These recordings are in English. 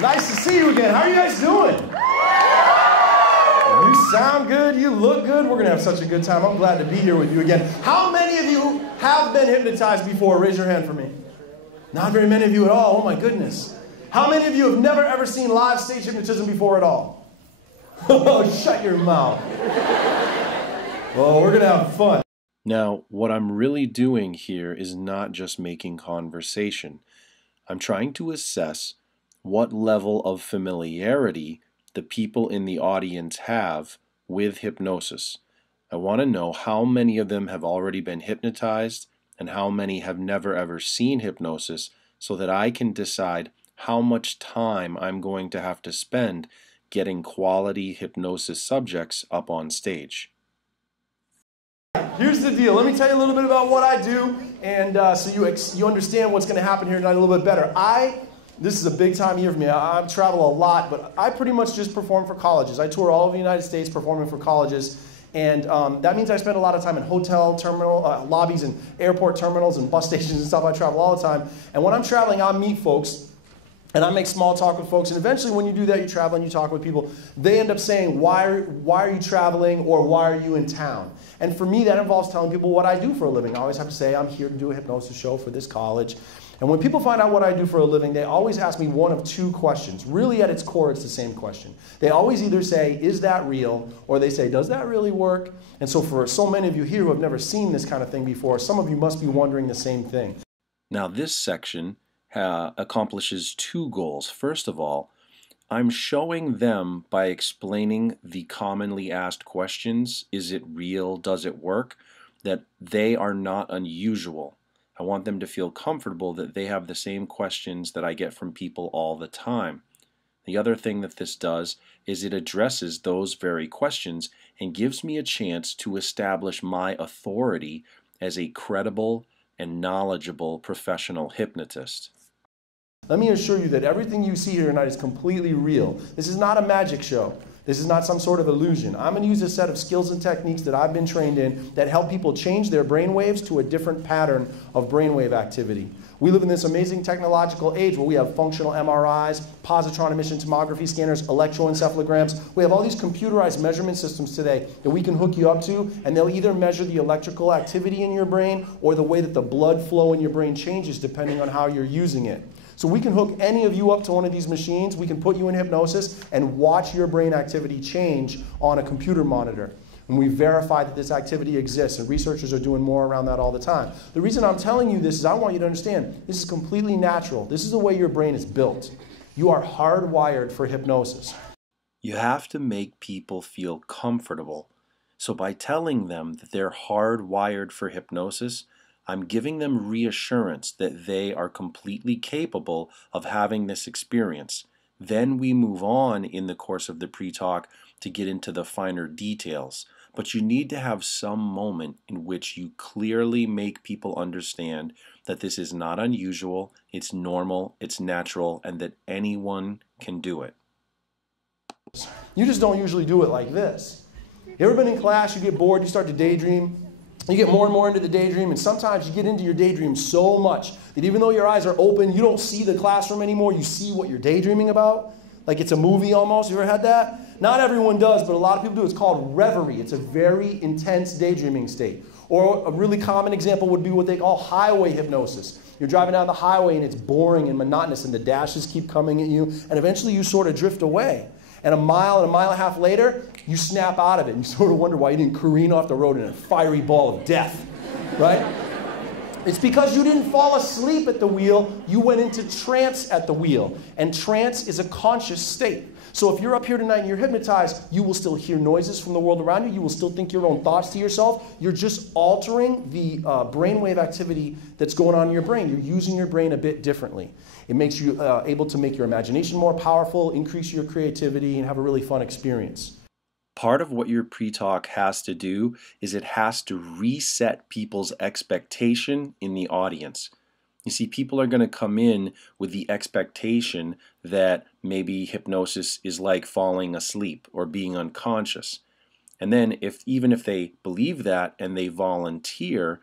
Nice to see you again. How are you guys doing? You sound good. You look good. We're going to have such a good time. I'm glad to be here with you again. How many of you have been hypnotized before? Raise your hand for me. Not very many of you at all. Oh, my goodness. How many of you have never, ever seen live stage hypnotism before at all? Oh, shut your mouth. Well, we're going to have fun. Now, what I'm really doing here is not just making conversation. I'm trying to assess what level of familiarity the people in the audience have with hypnosis. I want to know how many of them have already been hypnotized and how many have never ever seen hypnosis, so that I can decide how much time I'm going to have to spend getting quality hypnosis subjects up on stage. Here's the deal. Let me tell you a little bit about what I do, and so you understand what's going to happen here tonight a little bit better. This is a big time year for me. I travel a lot, but I pretty much just perform for colleges. I tour all over the United States performing for colleges, and that means I spend a lot of time in hotel terminal lobbies and airport terminals and bus stations and stuff. I travel all the time, and when I'm traveling, I meet folks. And I make small talk with folks, and eventually when you do that, you travel and you talk with people, they end up saying, why are you traveling, or why are you in town? And for me, that involves telling people what I do for a living. I always have to say, I'm here to do a hypnosis show for this college. And when people find out what I do for a living, they always ask me one of two questions. Really, at its core, it's the same question. They always either say, is that real? Or they say, does that really work? And so for so many of you here who have never seen this kind of thing before, some of you must be wondering the same thing. Now, this section accomplishes two goals. First of all, I'm showing them by explaining the commonly asked questions, is it real, does it work, that they are not unusual. I want them to feel comfortable that they have the same questions that I get from people all the time. The other thing that this does is it addresses those very questions and gives me a chance to establish my authority as a credible and knowledgeable professional hypnotist. Let me assure you that everything you see here tonight is completely real. This is not a magic show. This is not some sort of illusion. I'm going to use a set of skills and techniques that I've been trained in that help people change their brain waves to a different pattern of brainwave activity. We live in this amazing technological age where we have functional MRIs, positron emission tomography scanners, electroencephalograms. We have all these computerized measurement systems today that we can hook you up to, and they'll either measure the electrical activity in your brain or the way that the blood flow in your brain changes depending on how you're using it. So we can hook any of you up to one of these machines, we can put you in hypnosis and watch your brain activity change on a computer monitor. And we verify that this activity exists, and researchers are doing more around that all the time. The reason I'm telling you this is I want you to understand this is completely natural. This is the way your brain is built. You are hardwired for hypnosis. You have to make people feel comfortable. So by telling them that they're hardwired for hypnosis, I'm giving them reassurance that they are completely capable of having this experience. Then we move on in the course of the pre-talk to get into the finer details. But you need to have some moment in which you clearly make people understand that this is not unusual, it's normal, it's natural, and that anyone can do it. You just don't usually do it like this. You ever been in class, you get bored, you start to daydream? You get more and more into the daydream, and sometimes you get into your daydream so much that even though your eyes are open, you don't see the classroom anymore, you see what you're daydreaming about. Like it's a movie almost. You ever had that? Not everyone does, but a lot of people do. It's called reverie. It's a very intense daydreaming state. Or a really common example would be what they call highway hypnosis. You're driving down the highway and it's boring and monotonous and the dashes keep coming at you, and eventually you sort of drift away. And a mile and a half later, you snap out of it, and you sort of wonder why you didn't careen off the road in a fiery ball of death, right? It's because you didn't fall asleep at the wheel, you went into trance at the wheel. And trance is a conscious state. So if you're up here tonight and you're hypnotized, you will still hear noises from the world around you, you will still think your own thoughts to yourself, you're just altering the brainwave activity that's going on in your brain. You're using your brain a bit differently. It makes you able to make your imagination more powerful, increase your creativity, and have a really fun experience. Part of what your pre-talk has to do is it has to reset people's expectation in the audience. You see, people are going to come in with the expectation that maybe hypnosis is like falling asleep or being unconscious. And then even if they believe that and they volunteer,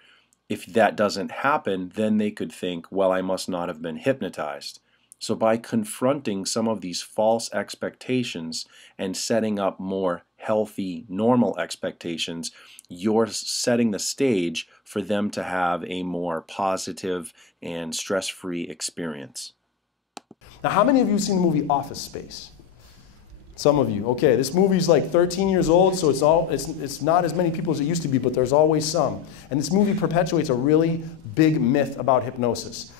if that doesn't happen, then they could think, well, I must not have been hypnotized. So by confronting some of these false expectations and setting up more healthy, normal expectations, you're setting the stage for them to have a more positive and stress-free experience. Now, how many of you have seen the movie Office Space? Some of you. Okay, this movie's like 13 years old, so it's not as many people as it used to be, but there's always some. And this movie perpetuates a really big myth about hypnosis.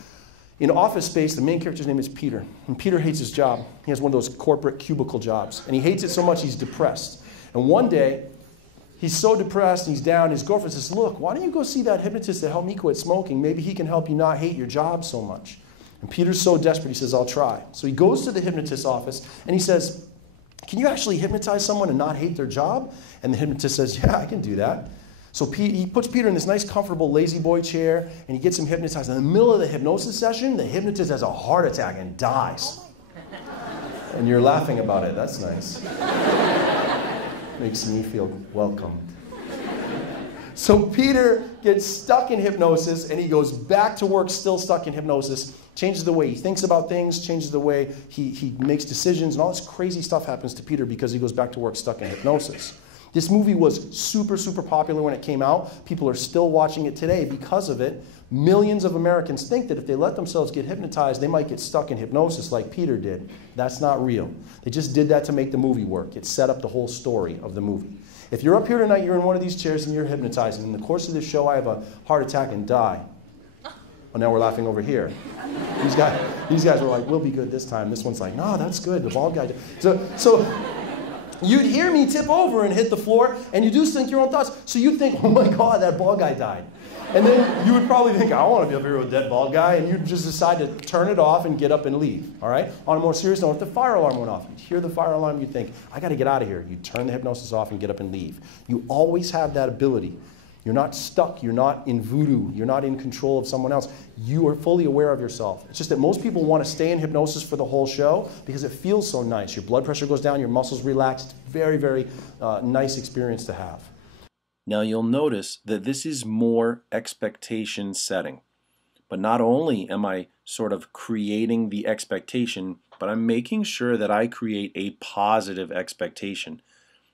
In Office Space, the main character's name is Peter, and Peter hates his job. He has one of those corporate cubicle jobs, and he hates it so much he's depressed. And one day, he's so depressed and he's down, his girlfriend says, look, why don't you go see that hypnotist that helped me quit smoking? Maybe he can help you not hate your job so much. And Peter's so desperate, he says, I'll try. So he goes to the hypnotist's office, and he says, can you actually hypnotize someone and not hate their job? And the hypnotist says, yeah, I can do that. So he puts Peter in this nice, comfortable, lazy boy chair, and he gets him hypnotized. In the middle of the hypnosis session, the hypnotist has a heart attack and dies. And you're laughing about it. That's nice. Makes me feel welcomed. So Peter gets stuck in hypnosis, and he goes back to work still stuck in hypnosis, changes the way he thinks about things, changes the way he makes decisions, and all this crazy stuff happens to Peter because he goes back to work stuck in hypnosis. This movie was super, super popular when it came out. People are still watching it today because of it. Millions of Americans think that if they let themselves get hypnotized, they might get stuck in hypnosis like Peter did. That's not real. They just did that to make the movie work. It set up the whole story of the movie. If you're up here tonight, you're in one of these chairs and you're hypnotized, and in the course of this show, I have a heart attack and die. Well, now we're laughing over here. These guys were like, we'll be good this time. This one's like, no, that's good. The bald guy did. So you'd hear me tip over and hit the floor, and you do think your own thoughts. So you'd think, oh my God, that bald guy died. And then you would probably think, I don't want to be up here with a dead bald guy, and you'd just decide to turn it off and get up and leave, all right? On a more serious note, if the fire alarm went off, you'd hear the fire alarm, you'd think, I got to get out of here. You'd turn the hypnosis off and get up and leave. You always have that ability. You're not stuck. You're not in voodoo. You're not in control of someone else. You are fully aware of yourself. It's just that most people want to stay in hypnosis for the whole show because it feels so nice. Your blood pressure goes down, your muscles relax. It's a very, very nice experience to have. Now you'll notice that this is more expectation setting. But not only am I sort of creating the expectation, but I'm making sure that I create a positive expectation.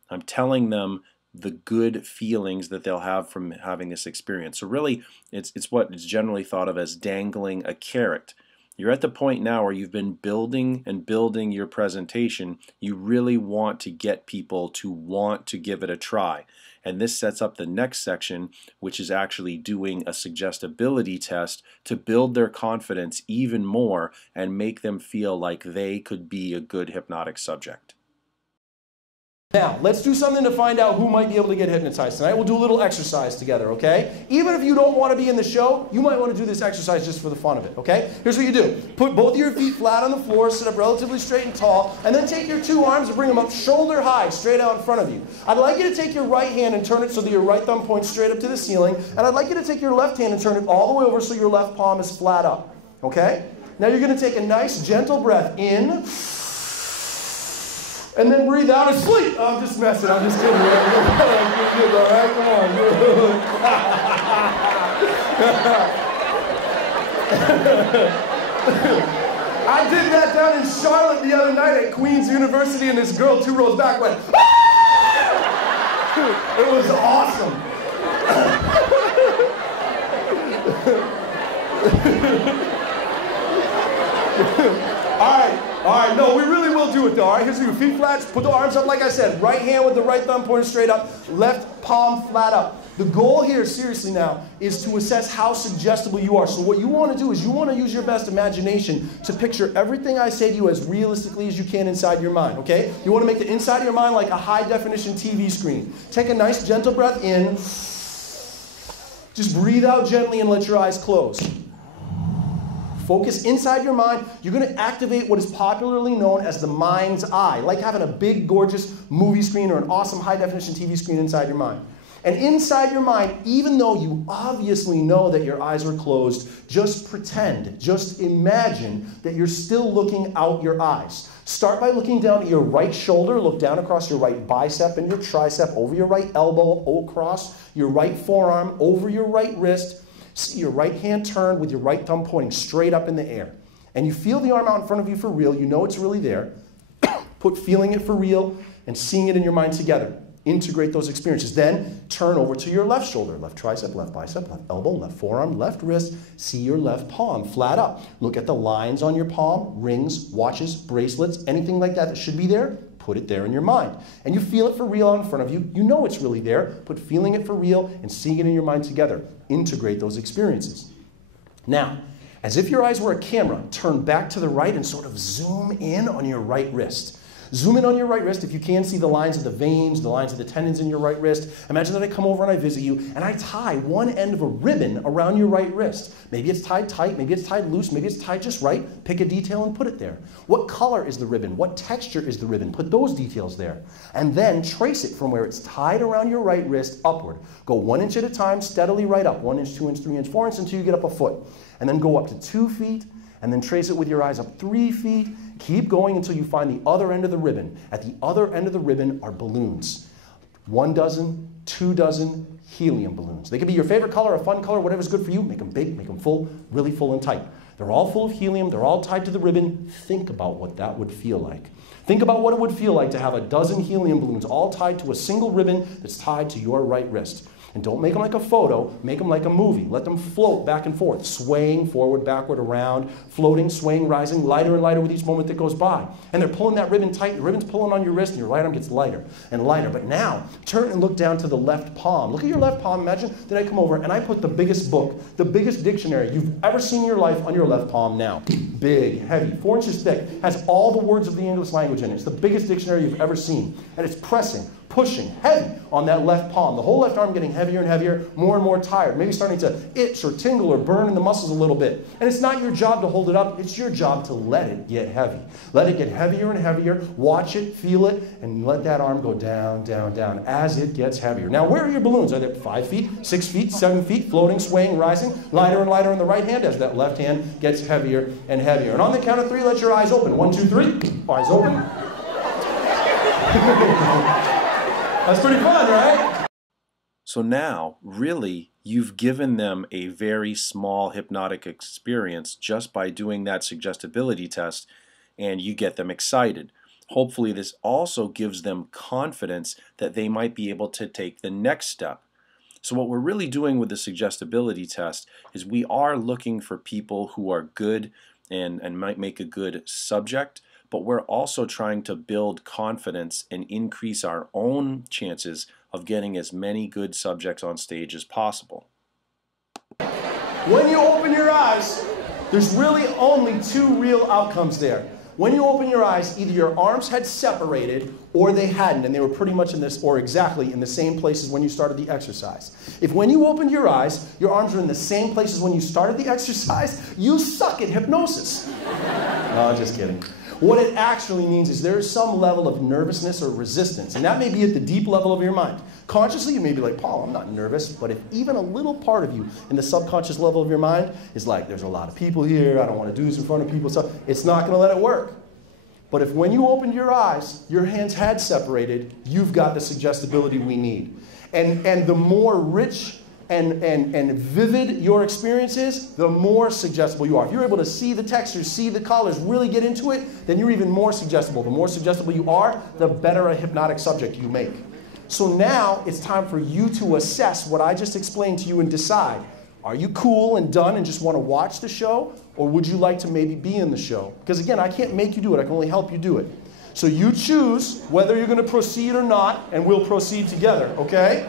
I'm telling them the good feelings that they'll have from having this experience. So really, it's what is generally thought of as dangling a carrot. You're at the point now where you've been building and building your presentation. You really want to get people to want to give it a try. And this sets up the next section, which is actually doing a suggestibility test to build their confidence even more and make them feel like they could be a good hypnotic subject. Now, let's do something to find out who might be able to get hypnotized tonight. We'll do a little exercise together, okay? Even if you don't want to be in the show, you might want to do this exercise just for the fun of it, okay? Here's what you do. Put both of your feet flat on the floor, sit up relatively straight and tall, and then take your two arms and bring them up shoulder high, straight out in front of you. I'd like you to take your right hand and turn it so that your right thumb points straight up to the ceiling, and I'd like you to take your left hand and turn it all the way over so your left palm is flat up, okay? Now you're going to take a nice, gentle breath in, and then breathe out and sleep. Oh, I'm just messing. I'm just kidding. All right, come on. I did that down in Charlotte the other night at Queen's University, and this girl 2 rows back went, ah! It was awesome. All right, no, we really will do it though. All right, here's your feet flat, put the arms up like I said. Right hand with the right thumb pointed straight up, left palm flat up. The goal here, seriously now, is to assess how suggestible you are. So what you want to do is you want to use your best imagination to picture everything I say to you as realistically as you can inside your mind, okay? You want to make the inside of your mind like a high-definition TV screen. Take a nice, gentle breath in. Just breathe out gently and let your eyes close. Focus inside your mind. You're going to activate what is popularly known as the mind's eye, like having a big, gorgeous movie screen or an awesome high-definition TV screen inside your mind. And inside your mind, even though you obviously know that your eyes are closed, just pretend, just imagine that you're still looking out your eyes. Start by looking down at your right shoulder, look down across your right bicep and your tricep, over your right elbow, across your right forearm, over your right wrist. See your right hand turned with your right thumb pointing straight up in the air. and you feel the arm out in front of you for real, you know it's really there, put feeling it for real and seeing it in your mind together. Integrate those experiences. Then turn over to your left shoulder, left tricep, left bicep, left elbow, left forearm, left wrist. See your left palm flat up. Look at the lines on your palm, rings, watches, bracelets, anything like that that should be there. Put it there in your mind. And you feel it for real out in front of you. You know it's really there. Put feeling it for real and seeing it in your mind together. Integrate those experiences. Now, as if your eyes were a camera, turn back to the right and sort of zoom in on your right wrist. Zoom in on your right wrist if you can see the lines of the veins, the lines of the tendons in your right wrist. Imagine that I come over and I visit you and I tie one end of a ribbon around your right wrist. Maybe it's tied tight, maybe it's tied loose, maybe it's tied just right. Pick a detail and put it there. What color is the ribbon? What texture is the ribbon? Put those details there. And then trace it from where it's tied around your right wrist upward. Go 1 inch at a time, steadily right up. 1 inch, 2 inch, 3 inch, 4 inch until you get up a foot. And then go up to 2 feet. And then trace it with your eyes up 3 feet. Keep going until you find the other end of the ribbon. At the other end of the ribbon are balloons. 1 dozen, 2 dozen helium balloons. They could be your favorite color, a fun color, whatever's good for you. Make them big, make them full, really full and tight. They're all full of helium. They're all tied to the ribbon. Think about what that would feel like. Think about what it would feel like to have a dozen helium balloons all tied to a single ribbon that's tied to your right wrist. And don't make them like a photo, make them like a movie. Let them float back and forth, swaying forward, backward, around, floating, swaying, rising, lighter and lighter with each moment that goes by. And they're pulling that ribbon tight, the ribbon's pulling on your wrist, and your right arm gets lighter and lighter. But now, turn and look down to the left palm. Look at your left palm. Imagine that I come over and I put the biggest book, the biggest dictionary you've ever seen in your life on your left palm now. Big, heavy, 4 inches thick, has all the words of the English language in it. It's the biggest dictionary you've ever seen. And it's pressing, pushing heavy on that left palm. The whole left arm getting heavier and heavier, more and more tired, maybe starting to itch or tingle or burn in the muscles a little bit. And it's not your job to hold it up, it's your job to let it get heavy. Let it get heavier and heavier, watch it, feel it, and let that arm go down, down, down as it gets heavier. Now, where are your balloons? Are they 5 feet, 6 feet, 7 feet, floating, swaying, rising, lighter and lighter in the right hand as that left hand gets heavier and heavier. And on the count of 3, let your eyes open. 1, 2, 3, eyes open. That's pretty fun, right? So now, really, you've given them a very small hypnotic experience just by doing that suggestibility test, and you get them excited. Hopefully, this also gives them confidence that they might be able to take the next step. So what we're really doing with the suggestibility test is we are looking for people who are good and might make a good subject, but we're also trying to build confidence and increase our own chances of getting as many good subjects on stage as possible. When you open your eyes, there's really only 2 real outcomes there. When you open your eyes, either your arms had separated or they hadn't, and they were pretty much in this, or exactly in the same places when you started the exercise. If when you opened your eyes, your arms are in the same places when you started the exercise, you suck at hypnosis. No, I'm just kidding. What it actually means is there is some level of nervousness or resistance, and that may be at the deep level of your mind. Consciously, you may be like, Paul, I'm not nervous, but if even a little part of you in the subconscious level of your mind is like, there's a lot of people here, I don't want to do this in front of people, so it's not going to let it work. But if when you opened your eyes, your hands had separated, you've got the suggestibility we need. And the more rich and vivid your experience is, the more suggestible you are. If you're able to see the textures, see the colors, really get into it, then you're even more suggestible. The more suggestible you are, the better a hypnotic subject you make. So now it's time for you to assess what I just explained to you and decide, are you cool and done and just want to watch the show, or would you like to maybe be in the show? Because again, I can't make you do it, I can only help you do it. So you choose whether you're going to proceed or not, and we'll proceed together, okay?